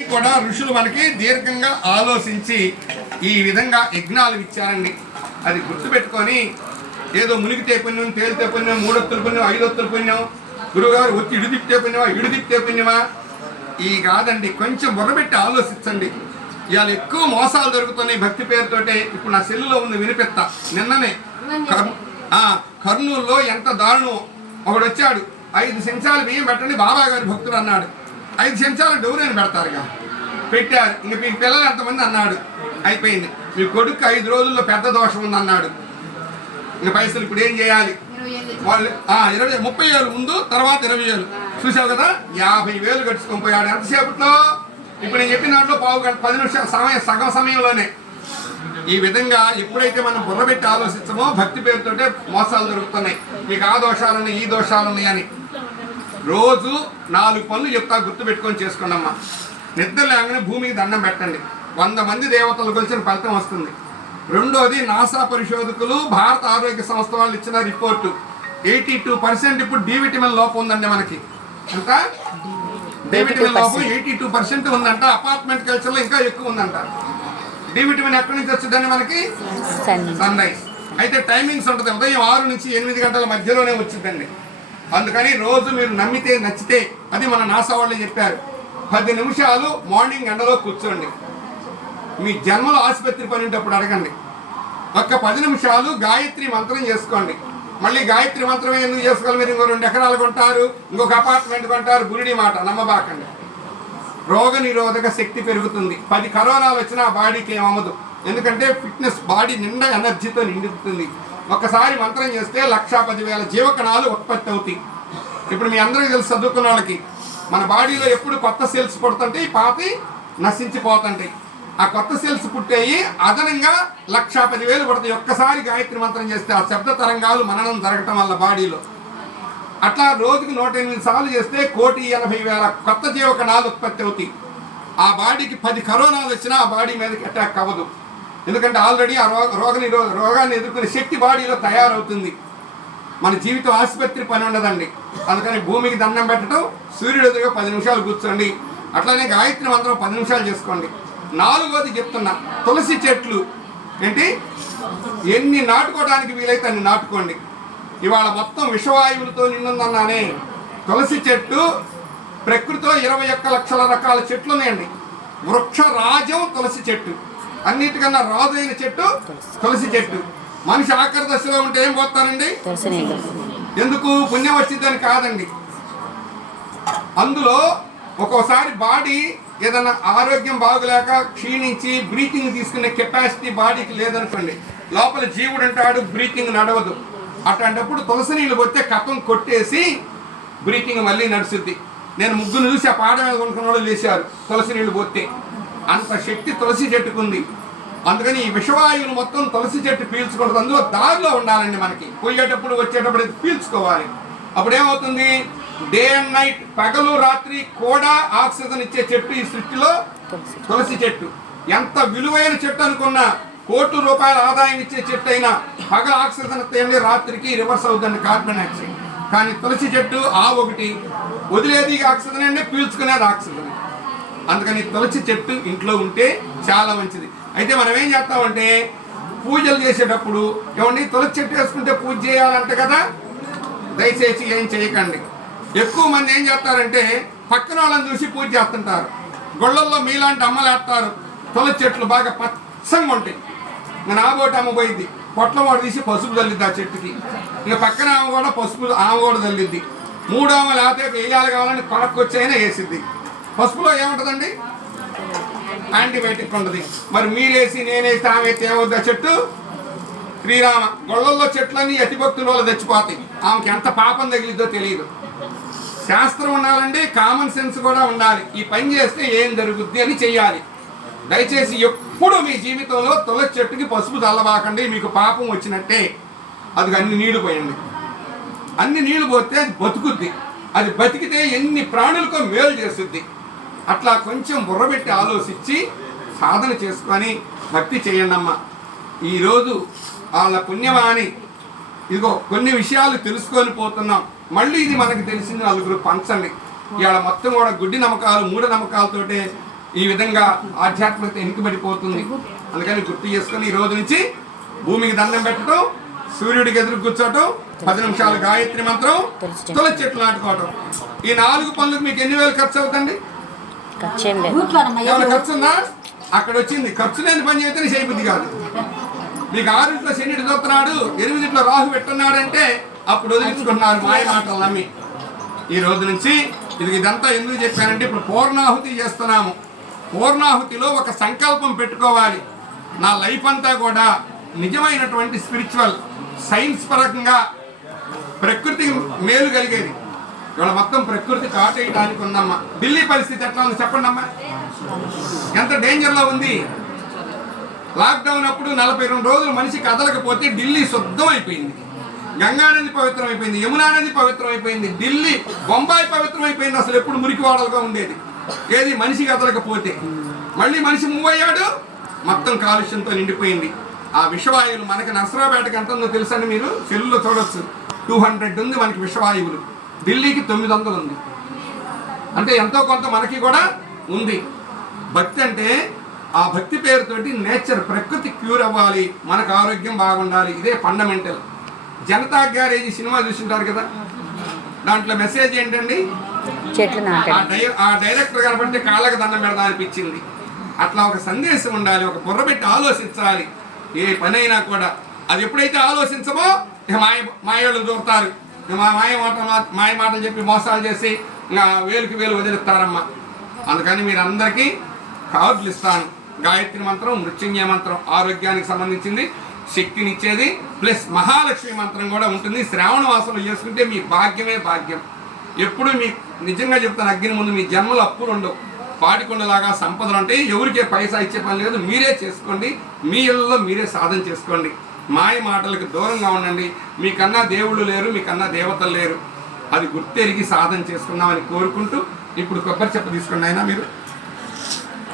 కూడా ఋషులు మనకి దీర్ఘంగా ఆలోచించి ఈ విధంగా యజ్ఞాలు ఇచ్చారండి. అది గుర్తుపెట్టుకొని ఏదో మునిగితే పుణ్యం, తేలితే పుణ్యం, మూడొత్తుల పుణ్యం, ఐదొత్తుల పుణ్యం, గురువుగారు వచ్చి ఇడిదిప్తే పుణ్యమా, ఇడిదిప్తే పుణ్యమా, ఈ కాదండి. కొంచెం బుర్రబెట్టి ఆలోచించండి. ఇవాళ ఎక్కువ మోసాలు జరుగుతున్నాయి భక్తి పేరుతోటే. ఇప్పుడు నా సెల్లులో ఉంది, వినిపిస్తా. నిన్ననే కర్నూలులో ఎంత దారుణం. ఒకడు వచ్చాడు, 5 చెంచాలు బియ్యం పెట్టండి బాబా గారి భక్తుడు అన్నాడు. 5 చెంచాలు డౌరేని పెడతారుగా, పెట్టారు. ఇంక మీ పిల్లలు ఎంతమంది అన్నాడు, అయిపోయింది. మీ కొడుకు 5 రోజుల్లో పెద్ద దోషం ఉంది అన్నాడు. ఇంక పైసలు ఇప్పుడు ఏం చేయాలి? వాళ్ళు 30,000 ముందు, తర్వాత 20,000 చూసావు కదా, 50,000 కట్టుకొని పోయాడు. ఎంతసేపట్లో? ఇప్పుడు నేను చెప్పిన దాంట్లో పావు గంట 10 నిమిషాల సమయం, సగం సమయంలోనే. ఈ విధంగా ఎప్పుడైతే మనం బుర్రబెట్టి ఆలోచిస్తామో భక్తి పేరుతోటే మోసాలు జరుగుతున్నాయి. మీకు ఆ దోషాలున్నాయి, ఈ దోషాలున్నాయి అని. రోజు 4 పనులు చెప్తా, గుర్తుపెట్టుకొని చేసుకోండమ్మా. నిద్ర లేగానే భూమికి దండం పెట్టండి. 100 మంది దేవతలు కొలిచిన ఫలితం వస్తుంది. రెండోది, నాసా పరిశోధకులు, భారత ఆరోగ్య సంస్థ వాళ్ళు ఇచ్చిన రిపోర్టు, 82% ఇప్పుడు డి విటమిన్ లోపం ఉందండి మనకి. అంట డి విటమిన్ లోపం 82% ఉందంట. అపార్ట్మెంట్ కల్చర్లో ఇంకా ఎక్కువ ఉందంట. డి విటమిన్ ఎక్కడి నుంచి వచ్చిందండి మనకి? Sun rise. అయితే టైమింగ్స్ ఉంటుంది, ఉదయం 6 నుంచి 8 గంటల మధ్యలోనే వచ్చిందండి. అందుకని రోజు మీరు నమ్మితే నచ్చితే, అది మన నాసా వాళ్ళే చెప్పారు, 10 నిమిషాలు మార్నింగ్ ఎండలో కూర్చోండి. మీ జన్మలో ఆసుపత్రి పని ఉంటప్పుడు అడగండి. ఒక్క 10 నిమిషాలు గాయత్రి మంత్రం చేసుకోండి. మళ్ళీ గాయత్రి మంత్రమే ఎందుకు చేసుకోవాలి? మీరు ఇంకో 2 ఎకరాలు కొంటారు, ఇంకొక అపార్ట్మెంట్ కొంటారు, బురిడి మాట నమ్మబాకండి. రోగ నిరోధక శక్తి పెరుగుతుంది. 10 కరోనాలు వచ్చినా బాడీకి ఏమవ్వదు. ఎందుకంటే ఫిట్నెస్, బాడీ నిండా ఎనర్జీతో నిండుతుంది. ఒక్కసారి మంత్రం చేస్తే 1,10,000 జీవకణాలు ఉత్పత్తి అవుతాయి. ఇప్పుడు మీ అందరికీ తెలుసు, చదువుకున్న వాళ్ళకి, మన బాడీలో ఎప్పుడు కొత్త సెల్స్ పుడుతుంటాయి, పాతి నశించిపోతుంటాయి. ఆ కొత్త సెల్స్ పుట్టేయి అదనంగా 1,10,000 పడతాయి. ఒక్కసారి గాయత్రి మంత్రం చేస్తే ఆ శబ్ద తరంగాలు మననం జరగటం వల్ల బాడీలో. అట్లా రోజుకి 108 సార్లు చేస్తే 1,80,000 కొత్త జీవకణాలు ఉత్పత్తి అవుతాయి. ఆ బాడీకి 10 కరోనాలు వచ్చినా ఆ బాడీ మీదకి అటాక్ అవ్వదు. ఎందుకంటే ఆల్రెడీ ఆ రోగాన్ని ఎదుర్కొనే శక్తి బాడీలో తయారవుతుంది. మన జీవితం ఆసుపత్రి పని ఉండదండి. అందుకని భూమికి దండం పెట్టడం, సూర్యుడు ఎదురుగా 10 నిమిషాలు కూర్చోండి. అట్లానే గాయత్రి మంత్రం 10 నిమిషాలు చేసుకోండి. 4వది చెప్తున్నా, తులసి చెట్లు ఏంటి, ఎన్ని నాటుకోవడానికి వీలైతే అన్ని నాటుకోండి. ఇవాళ మొత్తం విషవాయువులతో నిండుందన్నానే. తులసి చెట్టు ప్రకృతిలో 21 లక్షల రకాల చెట్లు ఉన్నాయండి. వృక్షరాజం తులసి చెట్టు, అన్నిటికన్నా రాజైన చెట్టు తులసి చెట్టు. మనిషి ఆఖరి దశలో ఉంటే ఏం పోతారండి? ఎందుకు? పుణ్యం వచ్చిందని కాదండి. అందులో ఒక్కోసారి బాడీ ఏదైనా ఆరోగ్యం బాగులేక క్షీణించి బ్రీతింగ్ తీసుకునే కెపాసిటీ బాడీకి లేదనుకోండి, లోపల జీవుడు అంటాడు, బ్రీతింగ్ నడవదు. అట్లాంటప్పుడు తులసి నీళ్ళు పోతే కఫం కొట్టేసి బ్రీతింగ్ మళ్ళీ నడుస్తుంది. నేను ముగ్గురు చూసి ఆ పాడ మీద కొనుక్కున్న వాళ్ళు లేచారు తులసి నీళ్ళు పోతే. అంత శక్తి తులసి చెట్టుకుంది. అందుకని ఈ విషవాయువులు మొత్తం తులసి చెట్టు పీల్చుకుంటుంది. అందులో దారిలో ఉండాలండి. మనకి పోయేటప్పుడు వచ్చేటప్పుడు ఇది పీల్చుకోవాలి. అప్పుడేమవుతుంది? డే అండ్ నైట్, పగలు రాత్రి కూడా ఆక్సిజన్ ఇచ్చే చెట్టు ఈ సృష్టిలో తులసి చెట్టు. ఎంత విలువైన చెట్టు అనుకున్నా, కోట్ల రూపాయల ఆదాయం ఇచ్చే చెట్టు అయినా పగల ఆక్సిజన్ ఇస్తే రాత్రికి రివర్స్ అవుతుంది కార్బన్ డైఆక్సైడ్. కానీ తులసి చెట్టు ఒకటి వదిలేది ఆక్సిజన్ అండి, పీల్చుకునేది ఆక్సిజన్. అందుకని తులసి చెట్టు ఇంట్లో ఉంటే చాలా మంచిది. అయితే మనం ఏం చేస్తామంటే, పూజలు చేసేటప్పుడు ఏమండి తులసి చెట్టు వేసుకుంటే పూజ చేయాలంట కదా, దయచేసి ఏం చేయకండి. ఎక్కువ మంది ఏం చేస్తారంటే పక్కన వాళ్ళని చూసి పూజ చేస్తుంటారు. గొళ్ళల్లో మీలాంటి అమ్మలు వేస్తారు, తులసి చెట్లు బాగా పచ్చంగా ఉంటాయి. నేను ఆబోటి అమ్మ పోయింది, పొట్ల వాడు తీసి పసుపు చల్లిద్ది ఆ చెట్టుకి. ఇక పక్కన ఆమె కూడా పసుపు ఆమె కూడా చల్లిద్ది. 3 ఆమె లేకపోతే వేయాలి కావాలని కొనక్కొచ్చైనా వేసిద్ది. పసుపులో ఏముంటుందండి? యాంటీబయాటిక్ ఉంటుంది. మరి మీరేసి నేనేసి ఆమె అయితే ఏమవుద్ది ఆ చెట్టు? శ్రీరామ. గొళ్ళల్లో చెట్లన్నీ అతిభక్తుల వల్ల తెచ్చిపోతాయి. ఆమెకి ఎంత పాపం తగిలిద్దో తెలియదు. శాస్త్రం ఉండాలండి, కామన్ సెన్స్ కూడా ఉండాలి. ఈ పని చేస్తే ఏం జరుగుద్ది అని చెయ్యాలి. దయచేసి ఎప్పుడు మీ జీవితంలో తులసి చెట్టుకి పసుపు చల్లబాకండి. మీకు పాపం వచ్చినట్టే. అది అన్ని నీళ్లు పోయండి. అన్ని నీళ్లు పోతే అది బతుకుద్ది. అది బతికితే ఎన్ని ప్రాణులకో మేలు చేస్తుంది. అట్లా కొంచెం బుర్రబెట్టి ఆలోచించి సాధన చేసుకొని భక్తి చేయండి అమ్మ. ఈరోజు వాళ్ళ పుణ్యమాని ఇదిగో కొన్ని విషయాలు తెలుసుకొని పోతున్నాం. మళ్ళీ ఇది మనకు తెలిసింది నలుగురు పంచండి. ఇవాళ మొత్తం కూడా గుడ్డి నమ్మకాలు, మూఢ నమ్మకాలతోటే ఈ విధంగా ఆధ్యాత్మికత వెనుకబడిపోతుంది. అందుకని గుర్తు చేసుకొని ఈ రోజు నుంచి భూమికి దండం పెట్టడం, సూర్యుడికి ఎదురు కూర్చోవటం, 10 నిమిషాలు గాయత్రి మంత్రం, తులసి చెట్లు నాటుకోవటం. ఈ 4 పనులకు మీకు ఎన్ని వేలు ఖర్చు అవుతుంది? ఏమైనా ఖర్చు ఉందా? అక్కడ వచ్చింది. ఖర్చు లేని పని చేస్తేనే చేయబుద్ధి కాదు. మీకు 6 శని చూస్తున్నాడు, 8 రాహు పెట్టున్నాడంటే అప్పుడు వదిలించుకుంటున్నారు మాయ మాటలు నమ్మి. ఈ రోజు నుంచి ఇదంతా ఎందుకు చెప్పానంటే, ఇప్పుడు పూర్ణాహుతి చేస్తున్నాము. పూర్ణాహుతిలో ఒక సంకల్పం పెట్టుకోవాలి. నా లైఫ్ అంతా కూడా నిజమైనటువంటి స్పిరిచువల్ సైన్స్ పరంగా ప్రకృతికి మేలు కలిగేది. ఇవాళ మొత్తం ప్రకృతి కాటేయడానికి ఉందమ్మా. ఢిల్లీ పరిస్థితి ఎట్లా ఉంది చెప్పండి అమ్మా, ఎంత డేంజర్లో ఉంది. లాక్డౌన్ అప్పుడు 42 రోజులు మనిషి కదలకపోతే ఢిల్లీ శుద్ధం అయిపోయింది. గంగా నది పవిత్రం అయిపోయింది, యమునా నది పవిత్రం అయిపోయింది, ఢిల్లీ బొంబాయి పవిత్రం అయిపోయింది. అసలు ఎప్పుడు మురికి వాడలుగా ఉండేది ఏది మనిషి కదలకపోతే. మళ్ళీ మనిషి మూవ్ అయ్యాడు, మొత్తం కాలుష్యంతో నిండిపోయింది. ఆ విషవాయువులు మనకి నర్సరాపేటకి ఎంత ఉందో తెలుసండి, మీరు సెల్లులో చూడొచ్చు. 200 ఉంది మనకి విషవాయువులు, ఢిల్లీకి 900 ఉంది. అంటే ఎంతో కొంత మనకి కూడా ఉంది. భక్తి అంటే ఆ భక్తి పేరుతోటి నేచర్ ప్రకృతి క్యూర్ అవ్వాలి, మనకు ఆరోగ్యం బాగుండాలి. ఇదే ఫండమెంటల్. జనతా గ్యారేజ్ సినిమా చూసింటారు కదా, దాంట్లో మెసేజ్ ఏంటండి, ఆ డైరెక్టర్ కనబడితే కాళ్ళకి దండం పెడదా అనిపించింది. అట్లా ఒక సందేశం ఉండాలి, ఒక బుర్ర పెట్టి ఆలోచించాలి ఏ పనైనా కూడా. అది ఎప్పుడైతే ఆలోచించమో ఇక మాయోళ్ళు దూరుతారు. మాయ మాటలు చెప్పి మోసాలు చేసి ఇంకా వేలుకి వేలు వదిలిస్తారమ్మా. అందుకని మీరు అందరికీ కార్డులు ఇస్తాను. గాయత్రి మంత్రం, మృత్యుంజయ మంత్రం ఆరోగ్యానికి సంబంధించింది, శక్తినిచ్చేది, ప్లస్ మహాలక్ష్మి మంత్రం కూడా ఉంటుంది. శ్రావణ మాసంలో చేసుకుంటే మీ భాగ్యమే భాగ్యం. ఎప్పుడు మీ నిజంగా చెప్తాను, అగ్ని ముందు మీ జన్మలు అప్పులు ఉండవు. పాటికొండలాగా సంపదలు అంటే ఎవరికే పైసా ఇచ్చే పని లేదు, మీరే చేసుకోండి. మీ ఇళ్ళలో మీరే సాధన చేసుకోండి. మాయ మాటలకు దూరంగా ఉండండి. మీకన్నా దేవుళ్ళు లేరు, మీకన్నా దేవతలు లేరు. అది గుర్తెరిగి సాధన చేసుకుందామని కోరుకుంటూ ఇప్పుడు కొబ్బరి చెప్ప తీసుకోండి అయినా మీరు.